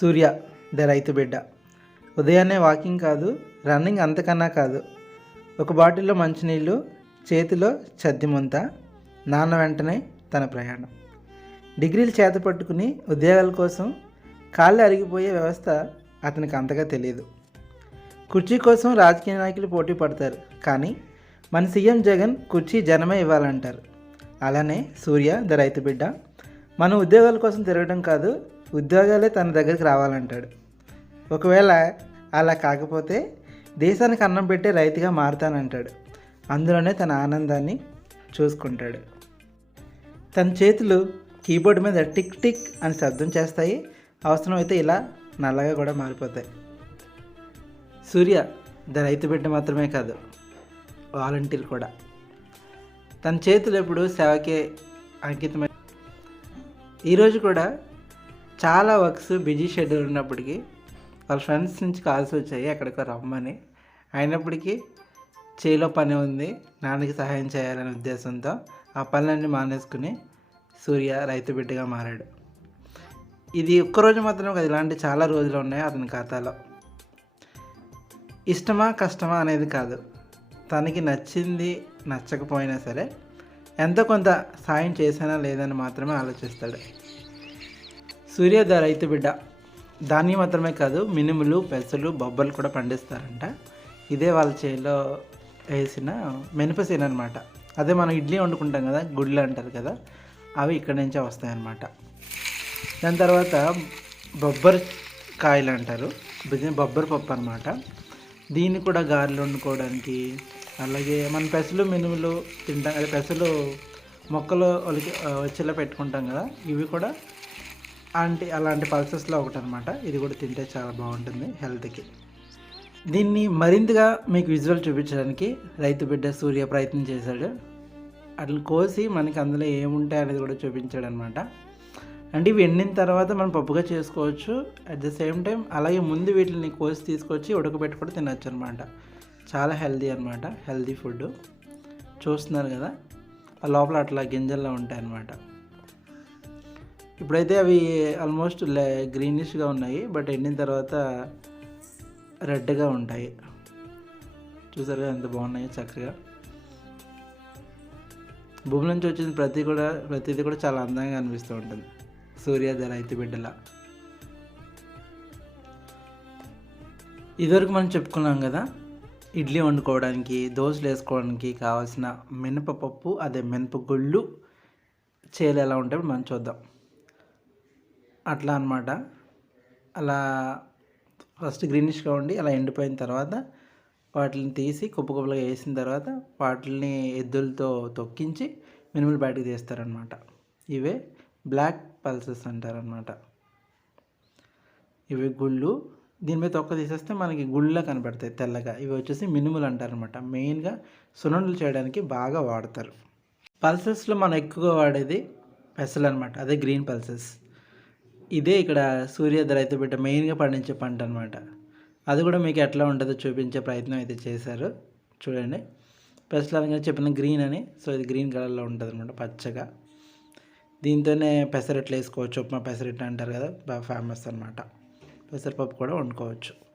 సూర్య the రైతు బిడ్డ. ఉదయాన్నే వాకింగ్ కాదు రన్నింగ్ అంతకన్నా కాదు. ఒక బాటిల్లో మంచినీళ్ళు చేతిలో చద్దిముంత నాన్న వెంటనే తన ప్రయాణం. డిగ్రీలు చేత పట్టుకుని ఉద్యోగాల కోసం కాళ్ళు అరిగిపోయే వ్యవస్థ అతనికి అంతగా తెలియదు కుర్చీ కోసం రాజకీయ నాయకులు పోటీ పడతారు కానీ మన సీఎం జగన్ కుర్చీ జనమే ఇవ్వాలంటారు. అలానే సూర్య ద రైతు బిడ్డ మనం ఉద్యోగాల కోసం తిరగడం కాదు ఉద్యోగాలే తన దగ్గరికి రావాలంటాడు. ఒకవేళ అలా కాకపోతే దేశానికి అన్నం పెట్టే రైతుగా మారుతానంటాడు. అందులోనే తన ఆనందాన్ని చూసుకుంటాడు. తన చేతులు కీబోర్డ్ మీద టిక్ టిక్ అని శబ్దం చేస్తాయి. అవసరమైతే ఇలా నల్లగా కూడా మారిపోతాయి. సూర్య ద రైతు బిడ్డ మాత్రమే కాదు వాలంటీర్ కూడా. తన చేతులు ఎప్పుడు సేవకే అంకితమై ఈరోజు కూడా చాలా వర్క్స్ బిజీ షెడ్యూల్ ఉన్నప్పటికీ వాళ్ళ ఫ్రెండ్స్ నుంచి కాల్స్ వచ్చాయి ఎక్కడికో రమ్మని. అయినప్పటికీ చేలో పని ఉంది. నాన్నకి సహాయం చేయాలనే ఉద్దేశంతో ఆ పనులన్నీ మానేసుకుని సూర్య రైతు బిడ్డగా మారాడు. ఇది ఒక్కరోజు మాత్రమే కాదు ఇలాంటి చాలా రోజులు ఉన్నాయి అతని ఖాతాలో. ఇష్టమా కష్టమా అనేది కాదు. తనకి నచ్చింది నచ్చకపోయినా సరే ఎంతో కొంత సాయం చేశానా లేదని మాత్రమే ఆలోచిస్తాడు. సూర్యోదయ రైతు బిడ్డ. ధాన్యం మాత్రమే కాదు మినుములు పెసలు బొబ్బలు కూడా పండిస్తారంట. ఇదే వాళ్ళ చేలో వేసిన మినపసేను అనమాట అదే మనం ఇడ్లీ వండుకుంటాం కదా గుడ్లు అంటారు కదా అవి ఇక్కడ నుంచే వస్తాయన్నమాట. దాని తర్వాత బొబ్బరి కాయలు అంటారు. బొబ్బరి పప్పు అనమాట దీన్ని కూడా గారెలు వండుకోవడానికి అలాగే మన పెసలు మినుములు తింటాం అదే పెసలు మొక్కలు వచ్చేలా పెట్టుకుంటాం కదా ఇవి కూడా అంటే అలాంటి పల్సెస్లో ఒకటి అనమాట ఇది కూడా తింటే చాలా బాగుంటుంది హెల్త్కి. దీన్ని మరింతగా మీకు విజువల్ చూపించడానికి రైతు బిడ్డ సూర్య ప్రయత్నం చేశాడు. అట్లా కోసి మనకి అందులో ఏముంటాయి అనేది కూడా చూపించాడు అనమాట అంటే ఇవి ఎండిన తర్వాత మనం పప్పుగా చేసుకోవచ్చు. అట్ ద సేమ్ టైం అలాగే ముందు వీటిని కోసి తీసుకొచ్చి ఉడకబెట్టి కూడా తినచ్చు అనమాట చాలా హెల్దీ అనమాట హెల్దీ ఫుడ్ చూస్తున్నారు కదా ఆ లోపల అట్లా గింజల్లో ఉంటాయి అన్నమాట ఇప్పుడైతే అవి ఆల్మోస్ట్ గ్రీనిష్గా ఉన్నాయి బట్ ఎండిన తర్వాత రెడ్గా ఉంటాయి. చూసారుగా ఎంత బాగున్నాయో చక్కగా. భూమి నుంచి వచ్చిన ప్రతి కూడా ప్రతిదీ కూడా చాలా అందంగా అనిపిస్తూ ఉంటుంది. సూర్యోదయ రైతు బిడ్డల. ఇదివరకు మనం చెప్పుకున్నాం కదా ఇడ్లీ వండుకోవడానికి దోశలు వేసుకోవడానికి కావాల్సిన మినపపప్పు అదే మినపగుళ్ళు చేలు ఎలా ఉంటాయో మనం చూద్దాం. అట్లా అనమాట అలా ఫస్ట్ గ్రీనిష్గా ఉండి అలా ఎండిపోయిన తర్వాత వాటిని తీసి కుప్ప కుప్పలుగా వేసిన తర్వాత వాటిని ఎద్దులతో తొక్కించి మినుములు బయటకు తీస్తారనమాట ఇవే బ్లాక్ పల్సెస్ అంటారనమాట ఇవి గుళ్ళు. దీని మీద తొక్క తీసేస్తే మనకి గుళ్ళ కనబడతాయి తెల్లగా. ఇవి వచ్చేసి మినుములు అంటారనమాట మెయిన్గా సున్నుండలు చేయడానికి బాగా వాడతారు. పల్సెస్లో మనం ఎక్కువగా వాడేది పెసలు అనమాట అదే గ్రీన్ పల్సెస్ ఇదే ఇక్కడ సూర్యోదయ రైతు బిడ్డ మెయిన్గా పండించే పంట అనమాట అది కూడా మీకు ఎట్లా ఉంటుందో చూపించే ప్రయత్నం అయితే చేశారు. చూడండి. పెసలు చెప్పిన గ్రీన్ అని సో ఇది గ్రీన్ కలర్లో ఉంటుంది అనమాట పచ్చగా. దీంతోనే పెసరట్లు వేసుకోవచ్చు ఉప్మా పెసరట్లు అంటారు కదా బాగా ఫేమస్ అనమాట పెసరపప్పు కూడా వండుకోవచ్చు.